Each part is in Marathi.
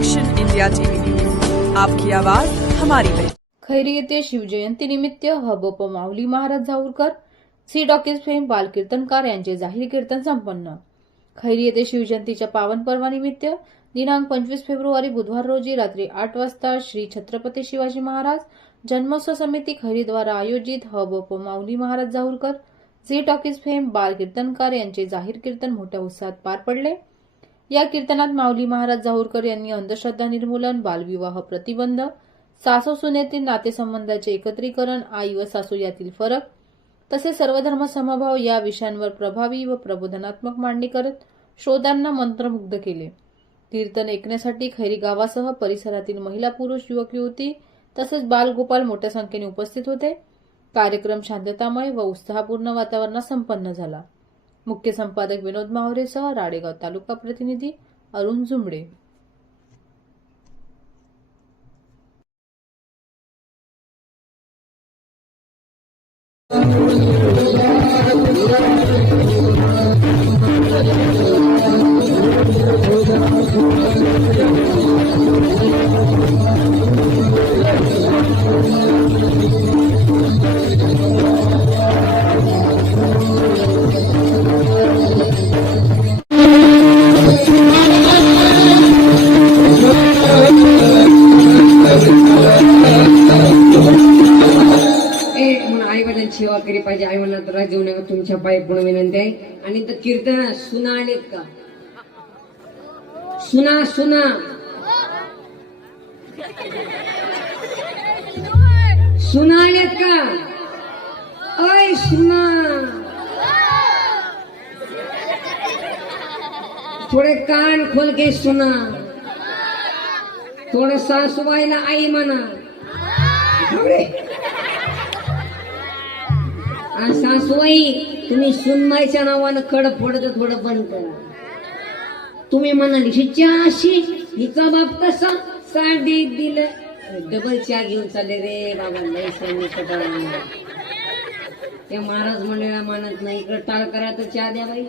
एक्शन इंडिया टीवी न्यूज, आपकी आवाज हमारी पहचान। खैरी येथे शिवजयंतीनिमित्त हबप माऊली महाराज जाऊरकर सी डॉकीज फेम बालकीर्तनकार यांचे जाहीर कीर्तन संपन्न। खैरी येथे शिवजयंतीच्या पावन पर्वानिमित्त दिनांक 25 फेब्रुवारी बुधवार रोजी रात्री 8 वाजता श्री छत्रपती शिवाजी महाराज जन्मोत्सव समिती खैरी द्वारा आयोजित हबप माऊली महाराज जाऊरकर सी डॉकीज फेम बालकीर्तनकार यांचे जाहीर कीर्तन मोठ्या उत्साहात पार पडले। या कीर्तनात माऊली महाराज जाऊरकर यांनी अंधश्रद्धा निर्मूलन, बालविवाह प्रतिबंध, सासू सुनेतील नातेसंबंधाचे एकत्रीकरण, आई व सासू यातील फरक तसेच सर्वधर्म समभाव या विषयांवर प्रभावी व प्रबोधनात्मक मांडणी करत श्रोत्यांना मंत्रमुग्ध केले। कीर्तन ऐकण्यासाठी खैरी गावासह परिसरातील महिला, पुरुष, युवक, युवती तसेच बालगोपाल मोठ्या संख्येने उपस्थित होते। कार्यक्रम शांततामय व उत्साहपूर्ण वातावरणात संपन्न झाला। मुख्य संपादक विनोद मावरेसह राडेगाव तालुका प्रतिनिधी अरुण जुमडे। सेवा केली पाहिजे। आई म्हणा तर जीवनात तुमच्या पायी पुणे विनंती आहे। आणि तर कीर्तन सुना आलेत का? सुना सुना सुना आलेत का? ओय सुना, थोडे कान खोल के सुना। थोडं सासूबाईला आई म्हणा। सासूबाई तुम्ही सुनबाईच्या नावानं खड फोडत थोडं बंद करा। तुम्ही म्हणाली हिच्या अशी, हिचा बाप तसा, साडी दिलं डबल चहा घेऊन चालले रे बाबा। लई त्या महाराज मंडळा मानत नाही, इकडे टाळ करा तर चहा द्या बाई।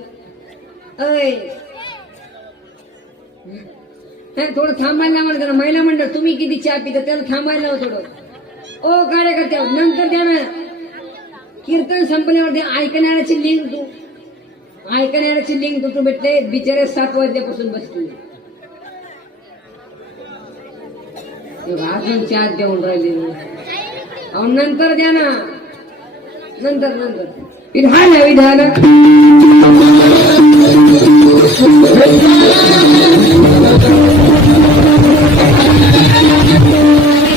थोडं थांबायला म्हणत महिला मंडळ तुम्ही किती चहा पिता त्याला थांबायला थोडं। ओ कार्यकर्त्या नंतर द्या ना। कीर्तन संपल्यावरती ऐकणाऱ्याची लिंक तू भेटले। बिचारे 7 वाजल्यापासून बसले, अजून चहा देऊन राहिले। अहो नंतर द्या ना, नंतर विधान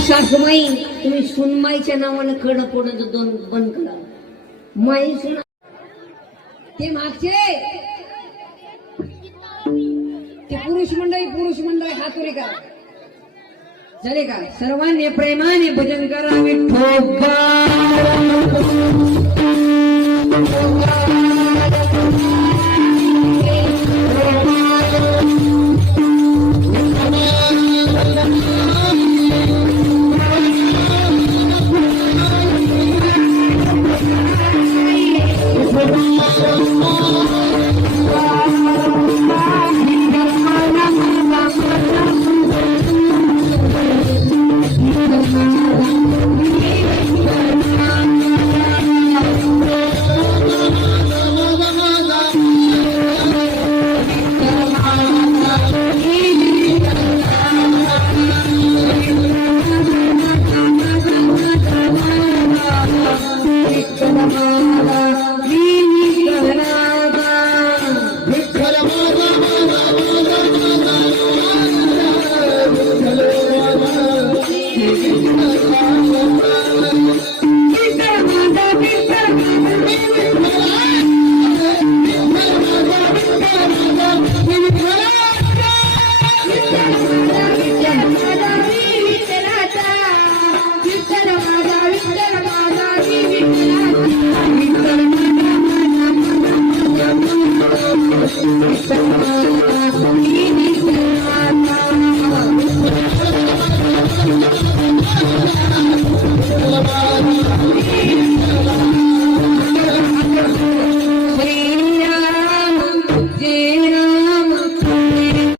सासूबाई तुम्ही सुनमाईच्या नावानं खड फोडत बंद करा। माई सुना ते मागचे ते पुरुष मंडळी हातोरी करा झाले का? सर्वांनी प्रेमाने भजन करा। विठ्ठल